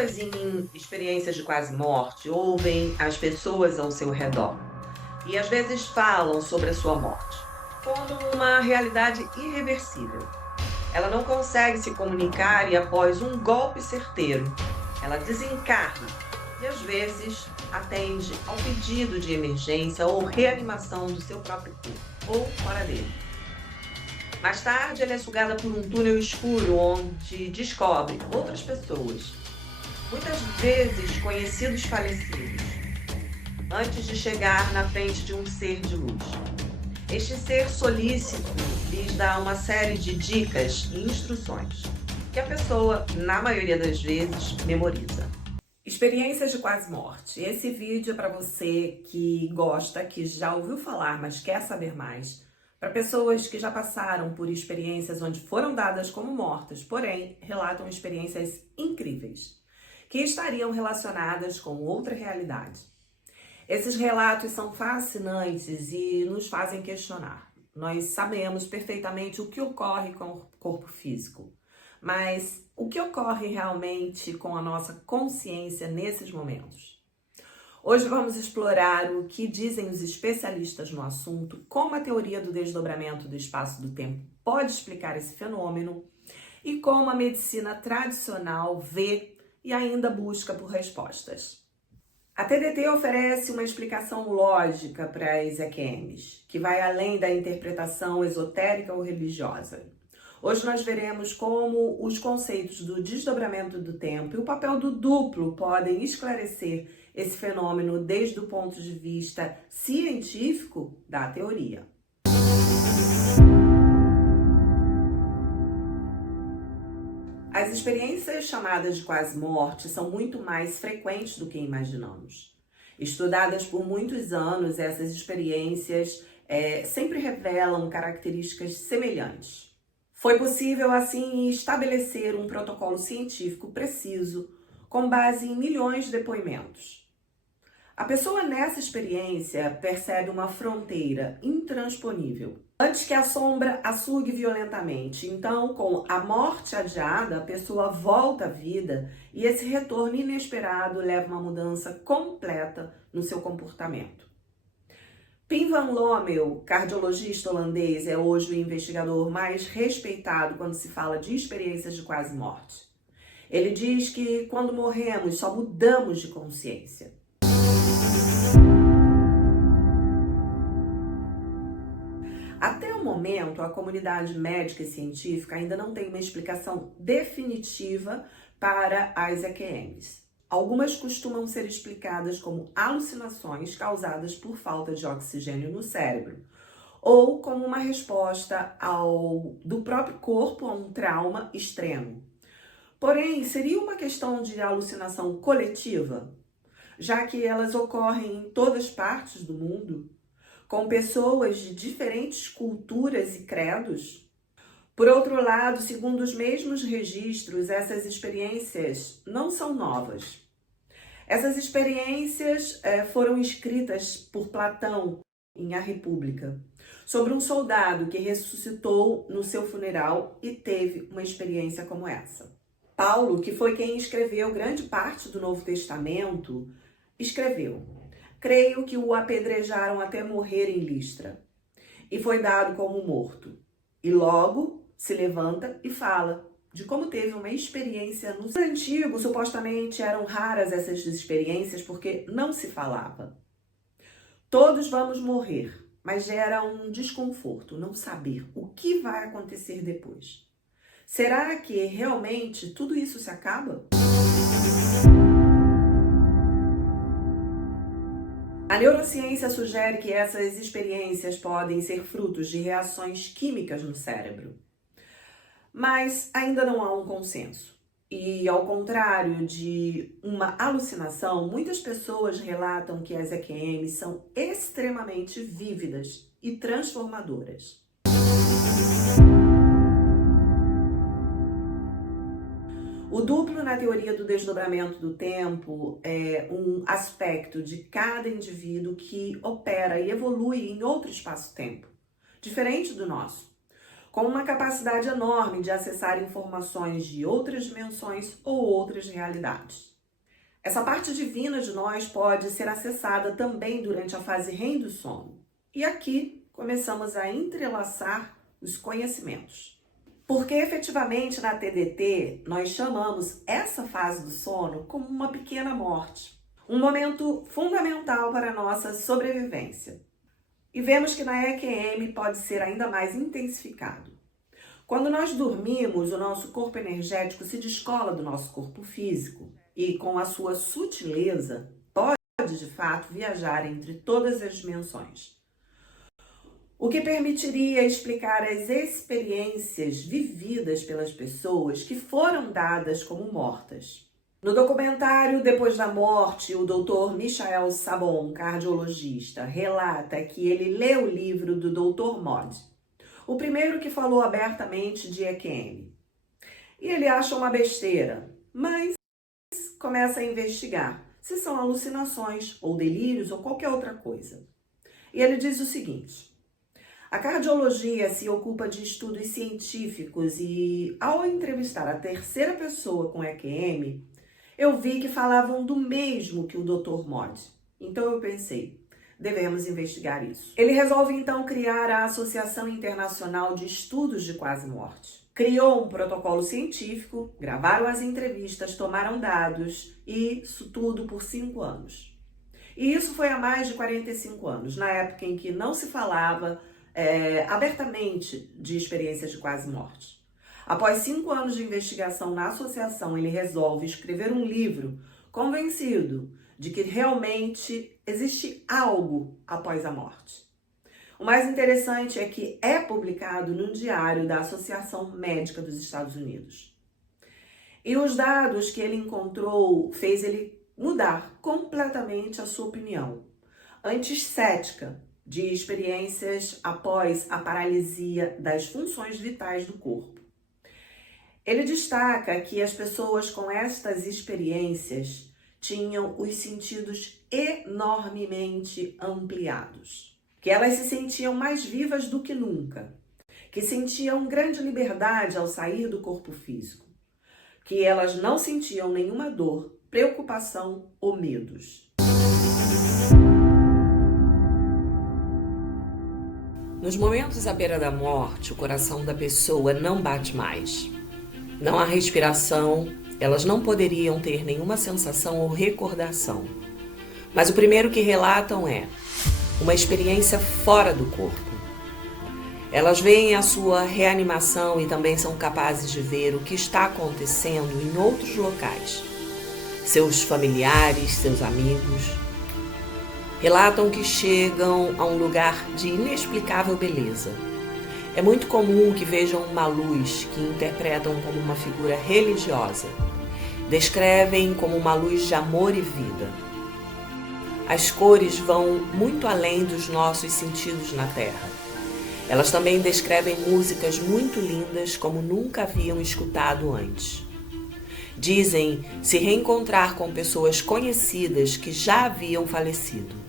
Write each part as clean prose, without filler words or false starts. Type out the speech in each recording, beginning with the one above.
pessoas em experiências de quase morte ouvem as pessoas ao seu redor e às vezes falam sobre a sua morte como uma realidade irreversível. Ela não consegue se comunicar e, após um golpe certeiro, ela desencarna e às vezes atende ao pedido de emergência ou reanimação do seu próprio corpo ou fora dele. Mais tarde, ela é sugada por um túnel escuro onde descobre outras pessoas, muitas vezes conhecidos falecidos, antes de chegar na frente de um ser de luz. Este ser solícito lhes dá uma série de dicas e instruções que a pessoa, na maioria das vezes, memoriza. Experiências de quase morte. Esse vídeo é para você que gosta, que já ouviu falar, mas quer saber mais. Para pessoas que já passaram por experiências onde foram dadas como mortas, porém relatam experiências incríveis, que estariam relacionadas com outra realidade. Esses relatos são fascinantes e nos fazem questionar. Nós sabemos perfeitamente o que ocorre com o corpo físico, mas o que ocorre realmente com a nossa consciência nesses momentos? Hoje vamos explorar o que dizem os especialistas no assunto, como a teoria do desdobramento do espaço do tempo pode explicar esse fenômeno e como a medicina tradicional vê e ainda busca por respostas. A TDT oferece uma explicação lógica para as EQMs, que vai além da interpretação esotérica ou religiosa. Hoje nós veremos como os conceitos do desdobramento do tempo e o papel do duplo podem esclarecer esse fenômeno desde o ponto de vista científico da teoria. As experiências chamadas de quase morte são muito mais frequentes do que imaginamos. Estudadas por muitos anos, essas experiências sempre revelam características semelhantes. Foi possível, assim, estabelecer um protocolo científico preciso, com base em milhões de depoimentos. A pessoa nessa experiência percebe uma fronteira intransponível, antes que a sombra a sugue violentamente. Então, com a morte adiada, a pessoa volta à vida e esse retorno inesperado leva a uma mudança completa no seu comportamento. Pim van Lommel, cardiologista holandês, é hoje o investigador mais respeitado quando se fala de experiências de quase morte. Ele diz que quando morremos só mudamos de consciência. Até o momento, a comunidade médica e científica ainda não tem uma explicação definitiva para as EQMs. Algumas costumam ser explicadas como alucinações causadas por falta de oxigênio no cérebro, ou como uma resposta do próprio corpo a um trauma extremo. Porém, seria uma questão de alucinação coletiva, já que elas ocorrem em todas as partes do mundo, com pessoas de diferentes culturas e credos? Por outro lado, segundo os mesmos registros, essas experiências não são novas. Essas experiências foram escritas por Platão em A República, sobre um soldado que ressuscitou no seu funeral e teve uma experiência como essa. Paulo, que foi quem escreveu grande parte do Novo Testamento, escreveu: "Creio que o apedrejaram até morrer em Listra, e foi dado como morto. E logo se levanta e fala de como teve uma experiência no antigo. Supostamente eram raras essas experiências porque não se falava. Todos vamos morrer, mas gera um desconforto não saber o que vai acontecer depois. Será que realmente tudo isso se acaba?" A neurociência sugere que essas experiências podem ser frutos de reações químicas no cérebro. Mas ainda não há um consenso. E ao contrário de uma alucinação, muitas pessoas relatam que as EQMs são extremamente vívidas e transformadoras. O duplo na teoria do desdobramento do tempo é um aspecto de cada indivíduo que opera e evolui em outro espaço-tempo, diferente do nosso, com uma capacidade enorme de acessar informações de outras dimensões ou outras realidades. Essa parte divina de nós pode ser acessada também durante a fase REM do sono. E aqui começamos a entrelaçar os conhecimentos. Porque efetivamente na TDT nós chamamos essa fase do sono como uma pequena morte, um momento fundamental para a nossa sobrevivência. E vemos que na EQM pode ser ainda mais intensificado. Quando nós dormimos, o nosso corpo energético se descola do nosso corpo físico e, com a sua sutileza, pode de fato viajar entre todas as dimensões. O que permitiria explicar as experiências vividas pelas pessoas que foram dadas como mortas. No documentário Depois da Morte, o Dr. Michael Sabon, cardiologista, relata que ele leu o livro do Dr. Mod, o primeiro que falou abertamente de EQM. E ele acha uma besteira, mas começa a investigar se são alucinações ou delírios ou qualquer outra coisa. E ele diz o seguinte: a cardiologia se ocupa de estudos científicos e, ao entrevistar a terceira pessoa com EQM, eu vi que falavam do mesmo que o Dr. Mod. Então eu pensei, devemos investigar isso. Ele resolve então criar a Associação Internacional de Estudos de Quase-Morte. Criou um protocolo científico, gravaram as entrevistas, tomaram dados e isso tudo por 5 anos. E isso foi há mais de 45 anos, na época em que não se falava abertamente de experiências de quase-morte. Após 5 anos de investigação na associação, ele resolve escrever um livro, convencido de que realmente existe algo após a morte. O mais interessante é que é publicado no diário da Associação Médica dos Estados Unidos. E os dados que ele encontrou fez ele mudar completamente a sua opinião. Antes cética de experiências após a paralisia das funções vitais do corpo. Ele destaca que as pessoas com estas experiências tinham os sentidos enormemente ampliados, que elas se sentiam mais vivas do que nunca, que sentiam grande liberdade ao sair do corpo físico, que elas não sentiam nenhuma dor, preocupação ou medos. Nos momentos à beira da morte, o coração da pessoa não bate mais. Não há respiração, elas não poderiam ter nenhuma sensação ou recordação. Mas o primeiro que relatam é uma experiência fora do corpo. Elas veem a sua reanimação e também são capazes de ver o que está acontecendo em outros locais. Seus familiares, seus amigos. Relatam que chegam a um lugar de inexplicável beleza. É muito comum que vejam uma luz que interpretam como uma figura religiosa. Descrevem como uma luz de amor e vida. As cores vão muito além dos nossos sentidos na Terra. Elas também descrevem músicas muito lindas como nunca haviam escutado antes. Dizem se reencontrar com pessoas conhecidas que já haviam falecido.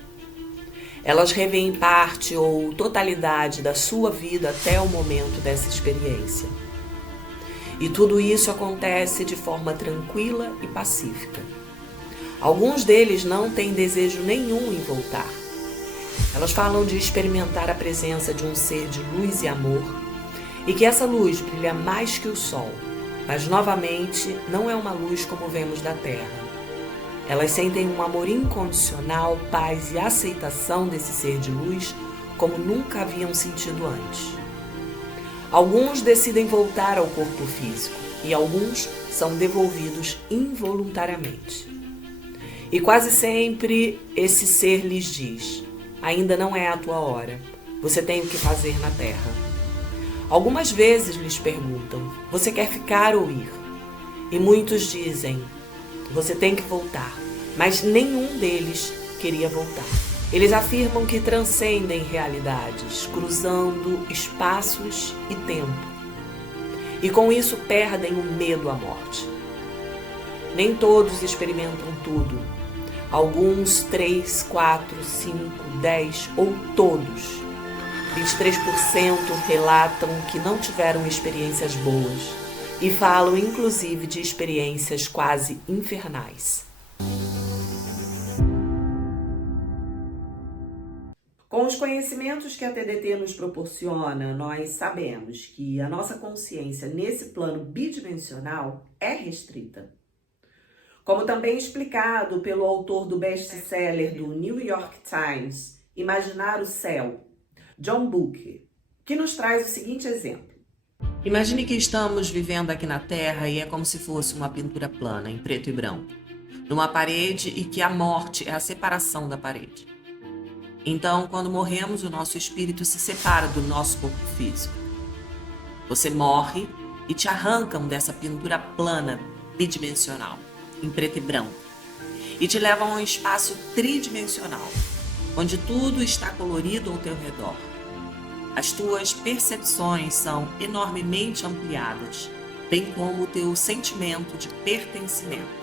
Elas revêem parte ou totalidade da sua vida até o momento dessa experiência. E tudo isso acontece de forma tranquila e pacífica. Alguns deles não têm desejo nenhum em voltar. Elas falam de experimentar a presença de um ser de luz e amor e que essa luz brilha mais que o sol, mas novamente não é uma luz como vemos da Terra. Elas sentem um amor incondicional, paz e aceitação desse ser de luz como nunca haviam sentido antes. Alguns decidem voltar ao corpo físico e alguns são devolvidos involuntariamente. E quase sempre esse ser lhes diz: ainda não é a tua hora, você tem o que fazer na Terra. Algumas vezes lhes perguntam: você quer ficar ou ir? E muitos dizem: você tem que voltar, mas nenhum deles queria voltar. Eles afirmam que transcendem realidades, cruzando espaços e tempo. E com isso perdem o medo à morte. Nem todos experimentam tudo. Alguns 3, 4, 5, 10 ou todos. 23% relatam que não tiveram experiências boas e falam inclusive de experiências quase infernais. Com os conhecimentos que a TDT nos proporciona, nós sabemos que a nossa consciência nesse plano bidimensional é restrita. Como também explicado pelo autor do best-seller do New York Times, Imaginar o Céu, John Booker, que nos traz o seguinte exemplo. Imagine que estamos vivendo aqui na Terra e é como se fosse uma pintura plana, em preto e branco, numa parede e que a morte é a separação da parede. Então, quando morremos, o nosso espírito se separa do nosso corpo físico. Você morre e te arrancam dessa pintura plana, bidimensional, em preto e branco, e te levam a um espaço tridimensional, onde tudo está colorido ao teu redor. As tuas percepções são enormemente ampliadas, bem como o teu sentimento de pertencimento.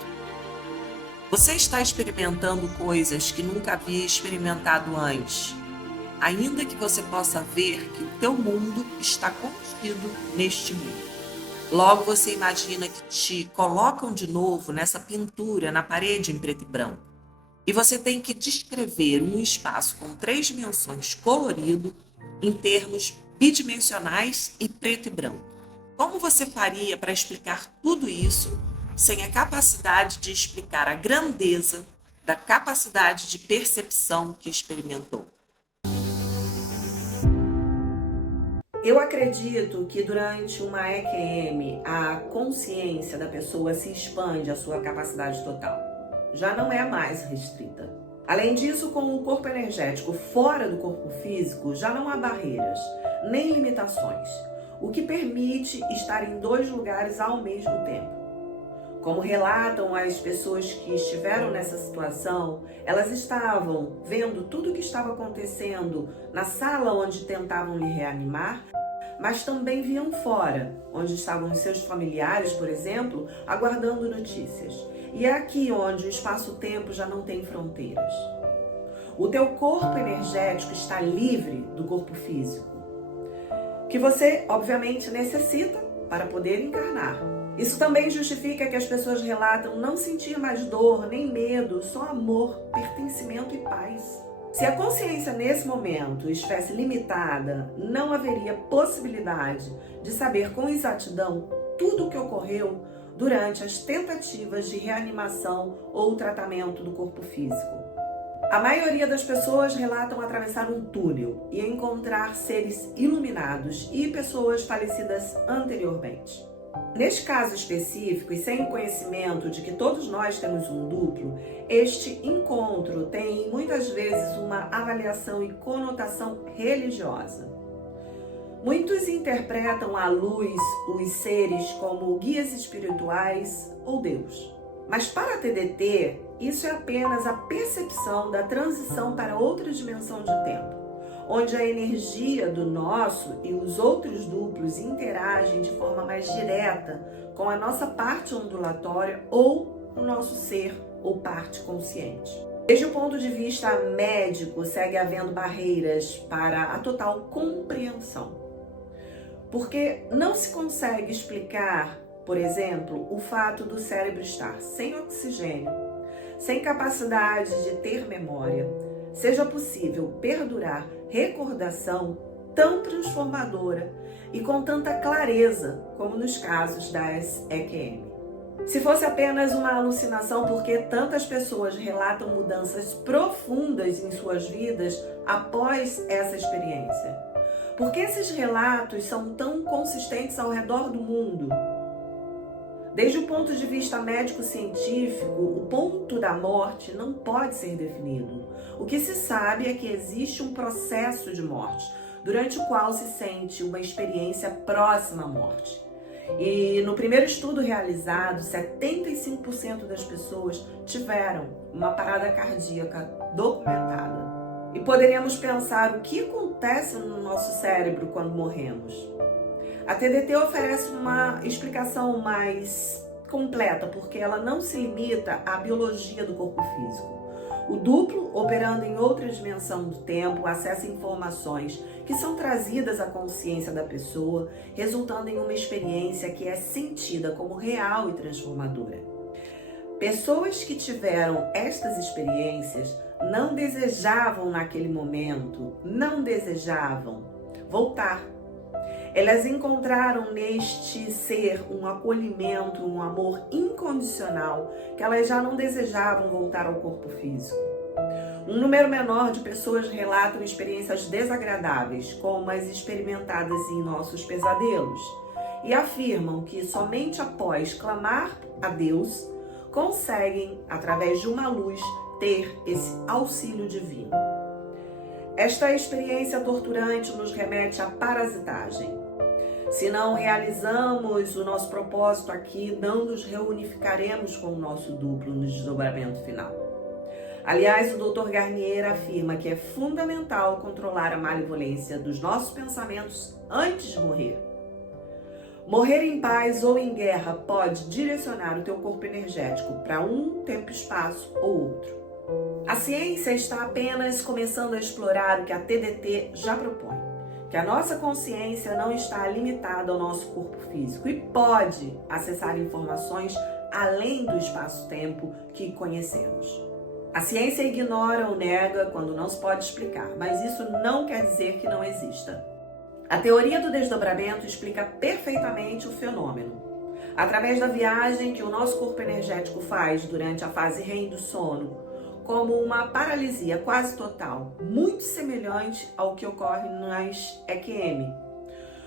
Você está experimentando coisas que nunca havia experimentado antes, ainda que você possa ver que o teu mundo está contido neste mundo. Logo você imagina que te colocam de novo nessa pintura na parede em preto e branco, e você tem que descrever um espaço com 3 dimensões colorido em termos bidimensionais e preto e branco. Como você faria para explicar tudo isso sem a capacidade de explicar a grandeza da capacidade de percepção que experimentou? Eu acredito que durante uma EQM a consciência da pessoa se expande à sua capacidade total. Já não é mais restrita. Além disso, com o corpo energético fora do corpo físico, já não há barreiras, nem limitações, o que permite estar em 2 lugares ao mesmo tempo. Como relatam as pessoas que estiveram nessa situação, elas estavam vendo tudo o que estava acontecendo na sala onde tentavam lhe reanimar, mas também viam fora, onde estavam os seus familiares, por exemplo, aguardando notícias. E é aqui onde o espaço-tempo já não tem fronteiras. O teu corpo energético está livre do corpo físico, que você, obviamente, necessita para poder encarnar. Isso também justifica que as pessoas relatam não sentir mais dor, nem medo, só amor, pertencimento e paz. Se a consciência nesse momento estivesse limitada, não haveria possibilidade de saber com exatidão tudo o que ocorreu durante as tentativas de reanimação ou tratamento do corpo físico. A maioria das pessoas relatam atravessar um túnel e encontrar seres iluminados e pessoas falecidas anteriormente. Neste caso específico, e sem o conhecimento de que todos nós temos um duplo, este encontro tem muitas vezes uma avaliação e conotação religiosa. Muitos interpretam a luz, os seres, como guias espirituais ou Deus. Mas para a TDT, isso é apenas a percepção da transição para outra dimensão de tempo, onde a energia do nosso e os outros duplos interagem de forma mais direta com a nossa parte ondulatória ou o nosso ser ou parte consciente. Desde o ponto de vista médico, segue havendo barreiras para a total compreensão. Porque não se consegue explicar, por exemplo, o fato do cérebro estar sem oxigênio, sem capacidade de ter memória, seja possível perdurar recordação tão transformadora e com tanta clareza como nos casos das EQM. Se fosse apenas uma alucinação, por que tantas pessoas relatam mudanças profundas em suas vidas após essa experiência? Por que esses relatos são tão consistentes ao redor do mundo? Desde o ponto de vista médico-científico, o ponto da morte não pode ser definido. O que se sabe é que existe um processo de morte, durante o qual se sente uma experiência próxima à morte. E no primeiro estudo realizado, 75% das pessoas tiveram uma parada cardíaca documentada. E poderíamos pensar o que acontece no nosso cérebro quando morremos. A TDT oferece uma explicação mais completa, porque ela não se limita à biologia do corpo físico. O duplo, operando em outra dimensão do tempo, acessa informações que são trazidas à consciência da pessoa, resultando em uma experiência que é sentida como real e transformadora. Pessoas que tiveram estas experiências não desejavam naquele momento, não desejavam voltar. Elas encontraram neste ser um acolhimento, um amor incondicional, que elas já não desejavam voltar ao corpo físico. Um número menor de pessoas relatam experiências desagradáveis, como as experimentadas em nossos pesadelos, e afirmam que somente após clamar a Deus, conseguem, através de uma luz, ter esse auxílio divino. Esta experiência torturante nos remete à parasitagem. Se não realizamos o nosso propósito aqui, não nos reunificaremos com o nosso duplo no desdobramento final. Aliás, o Dr. Garnier afirma que é fundamental controlar a malevolência dos nossos pensamentos antes de morrer. Morrer em paz ou em guerra pode direcionar o teu corpo energético para um tempo, espaço ou outro. A ciência está apenas começando a explorar o que a TDT já propõe, que a nossa consciência não está limitada ao nosso corpo físico e pode acessar informações além do espaço-tempo que conhecemos. A ciência ignora ou nega quando não se pode explicar, mas isso não quer dizer que não exista. A teoria do desdobramento explica perfeitamente o fenômeno. Através da viagem que o nosso corpo energético faz durante a fase REM do sono, como uma paralisia quase total, muito semelhante ao que ocorre nas EQM.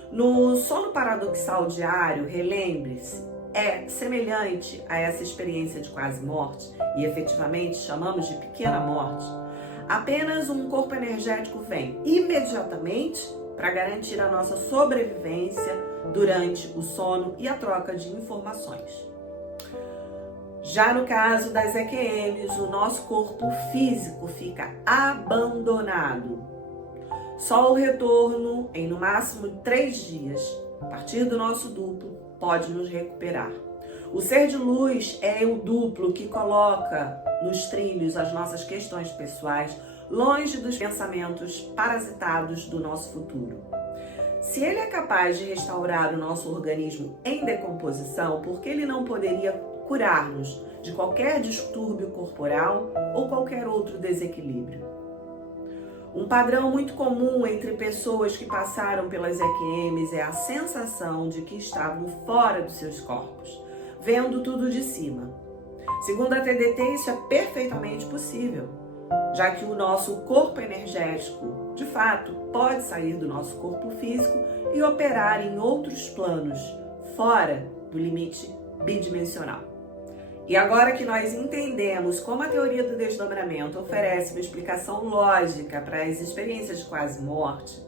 No sono paradoxal diário, relembre-se, é semelhante a essa experiência de quase morte, e efetivamente chamamos de pequena morte. Apenas um corpo energético vem imediatamente para garantir a nossa sobrevivência durante o sono e a troca de informações. Já no caso das EQMs, o nosso corpo físico fica abandonado. Só o retorno em no máximo 3 dias, a partir do nosso duplo, pode nos recuperar. O ser de luz é o duplo que coloca nos trilhos as nossas questões pessoais, longe dos pensamentos parasitados do nosso futuro. Se ele é capaz de restaurar o nosso organismo em decomposição, por que ele não poderia curar-nos de qualquer distúrbio corporal ou qualquer outro desequilíbrio? Um padrão muito comum entre pessoas que passaram pelas EQMs é a sensação de que estavam fora dos seus corpos, vendo tudo de cima. Segundo a TDT, isso é perfeitamente possível, já que o nosso corpo energético, de fato, pode sair do nosso corpo físico e operar em outros planos, fora do limite bidimensional. E agora que nós entendemos como a teoria do desdobramento oferece uma explicação lógica para as experiências de quase morte,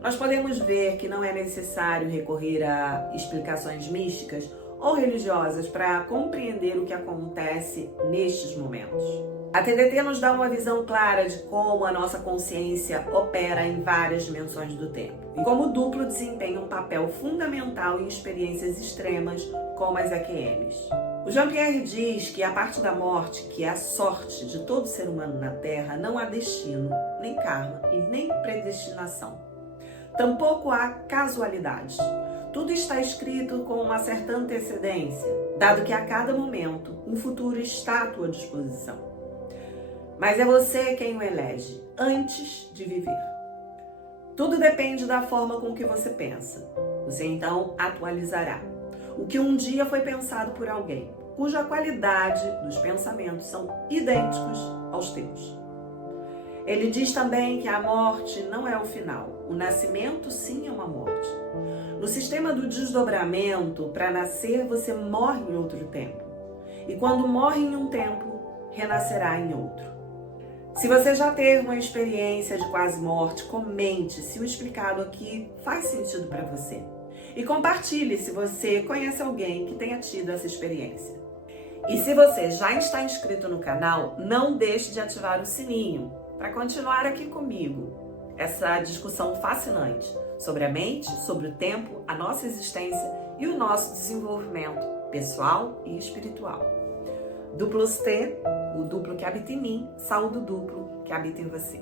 nós podemos ver que não é necessário recorrer a explicações místicas ou religiosas para compreender o que acontece nestes momentos. A TDT nos dá uma visão clara de como a nossa consciência opera em várias dimensões do tempo e como o duplo desempenha um papel fundamental em experiências extremas como as EQMs. O Jean-Pierre diz que a parte da morte, que é a sorte de todo ser humano na Terra, não há destino, nem karma e nem predestinação. Tampouco há casualidade. Tudo está escrito com uma certa antecedência, dado que a cada momento um futuro está à tua disposição. Mas é você quem o elege, antes de viver. Tudo depende da forma com que você pensa. Você então atualizará o que um dia foi pensado por alguém, cuja qualidade dos pensamentos são idênticos aos teus. Ele diz também que a morte não é o final, o nascimento sim é uma morte. No sistema do desdobramento, para nascer você morre em outro tempo, e quando morre em um tempo, renascerá em outro. Se você já teve uma experiência de quase morte, comente se o explicado aqui faz sentido para você. E compartilhe se você conhece alguém que tenha tido essa experiência. E se você já está inscrito no canal, não deixe de ativar o sininho para continuar aqui comigo essa discussão fascinante sobre a mente, sobre o tempo, a nossa existência e o nosso desenvolvimento pessoal e espiritual. Duplos T, o duplo que habita em mim, saúde o duplo que habita em você.